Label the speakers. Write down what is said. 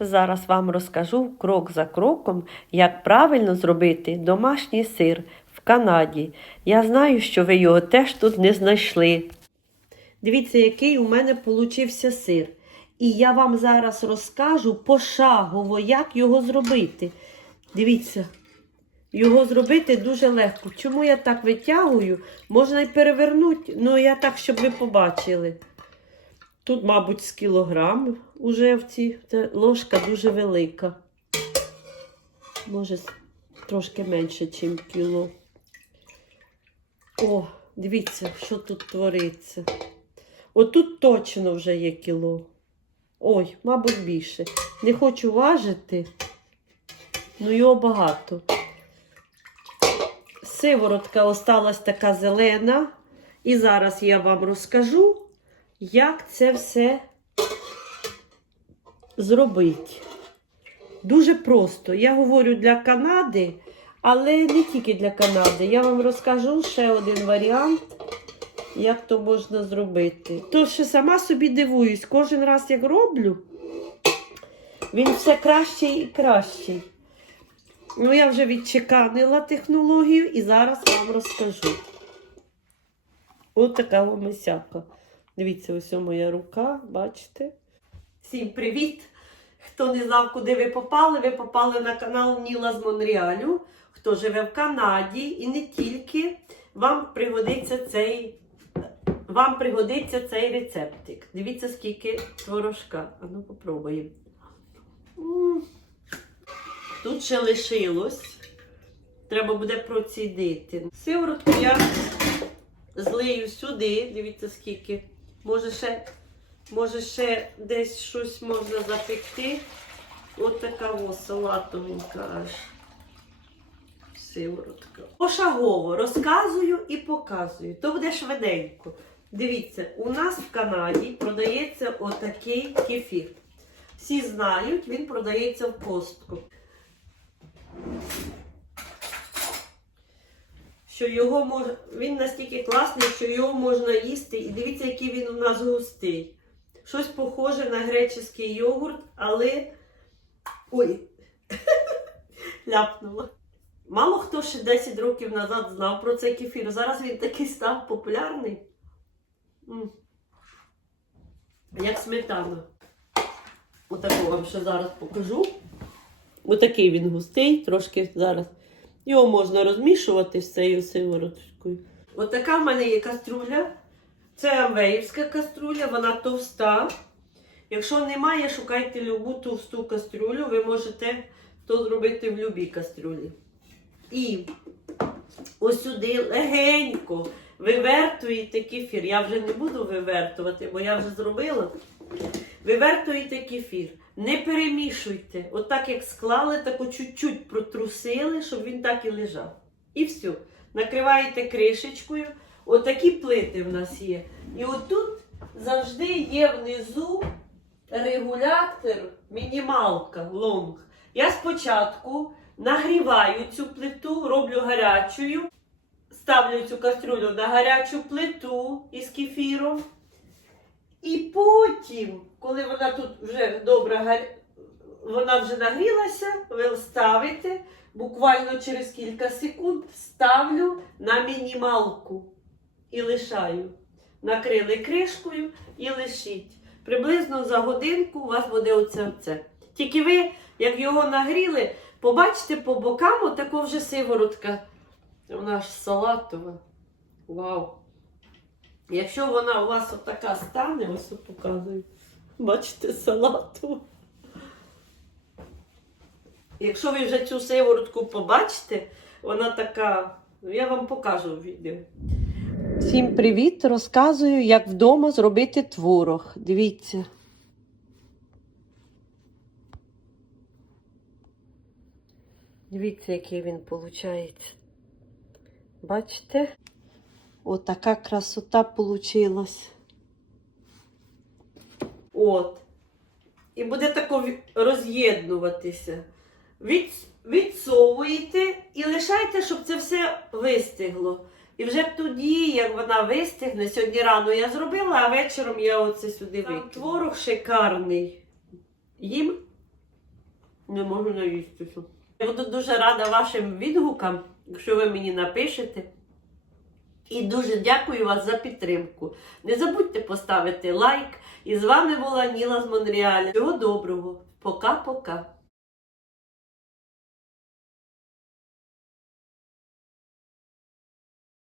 Speaker 1: Зараз вам розкажу крок за кроком, як правильно зробити домашній сир в Канаді. Я знаю, що ви його теж тут не знайшли. Дивіться, який у мене получився сир. І я вам зараз розкажу пошагово, як його зробити. Дивіться, його зробити дуже легко. Чому я так витягую? Можна й перевернути, але я так, щоб ви побачили. Тут, мабуть, з кілограм уже в цій ложка дуже велика. Може, трошки менше, ніж кіло. О, дивіться, що тут твориться. Отут точно вже є кіло. Ой, мабуть, більше. Не хочу важити, ну його багато. Сиворотка осталась така зелена. І зараз я вам розкажу, як це все зробити. Дуже просто. Я говорю для Канади, але не тільки для Канади. Я вам розкажу ще один варіант, як то можна зробити. То ще сама собі дивуюсь, кожен раз як роблю, він все кращий і кращий. Ну, я вже відчеканила технологію і зараз вам розкажу. Ось така мисяка. Дивіться, ось моя рука, бачите? Всім привіт! Хто не знав, куди ви попали, ви попали на канал Ніла з Монреалю. Хто живе в Канаді і не тільки, вам пригодиться цей, вам пригодиться цей рецептик. Дивіться, скільки творожка. А ну попробуємо. Тут ще лишилось. Треба буде процідити. Сиворотку я злию сюди. Дивіться, скільки. Може ще, може ще десь щось можна запекти. От така о, салатовенька аж. Сиворотка. Пошагово розказую і показую. То буде швиденько. Дивіться, у нас в Канаді продається отакий кефір. Всі знають, він продається в костку. Що його мож... він настільки класний, що його можна їсти. І дивіться, який він у нас густий. Щось похоже на греческий йогурт, але. Ой, ляпнула. Мало хто ще 10 років назад знав про цей кефір. Зараз він такий став популярний. М. Як сметана. Отаку вам ще зараз покажу. Отакий він густий, трошки зараз. Його можна розмішувати з цією сивороточкою. Отака в мене є каструля. Це амвеївська каструля, вона товста. Якщо немає, шукайте любу товсту каструлю, ви можете то зробити в любій каструлі. І ось сюди легенько вивертуєте кефір. Я вже не буду вивертувати, бо я вже зробила. Вивертуєте кефір. Не перемішуйте. Отак, як склали, тако чуть-чуть протрусили, щоб він так і лежав. І все. Накриваєте кришечкою. Отакі плити в нас є. І отут завжди є внизу регулятор, мінімалка, лонг. Я спочатку нагріваю цю плиту, роблю гарячою, ставлю цю кастрюлю на гарячу плиту із кефіром. Потім, коли вона тут вже добре вона вже нагрілася, ви ставите, буквально через кілька секунд ставлю на мінімалку і лишаю. Накрили кришкою і лишіть. Приблизно за годинку у вас буде оце оце. Тільки ви, як його нагріли, побачите по бокам отако вже сиворотка. Вона ж салатова. Вау! Якщо вона у вас отака стане, ось показую. Бачите, салату. Якщо ви вже цю сиворотку побачите, вона така. ну, Я вам покажу в відео. Всім привіт! Розказую, як вдома зробити творог. Дивіться. Дивіться, який він виходить. Бачите? Отака красота получилась. От. І буде тако роз'єднуватися. Від, відсовуєте і лишайте, щоб це все вистигло. І вже тоді, як вона вистигне, сьогодні рано я зробила, а вечором я оце сюди викину. Творог шикарний. Їм Не можу наїстися. Я буду дуже рада вашим відгукам, якщо ви мені напишете. І дуже дякую вас за підтримку. Не забудьте поставити лайк. І з вами була Ніла з Монреаля. Всього доброго. Пока-пока.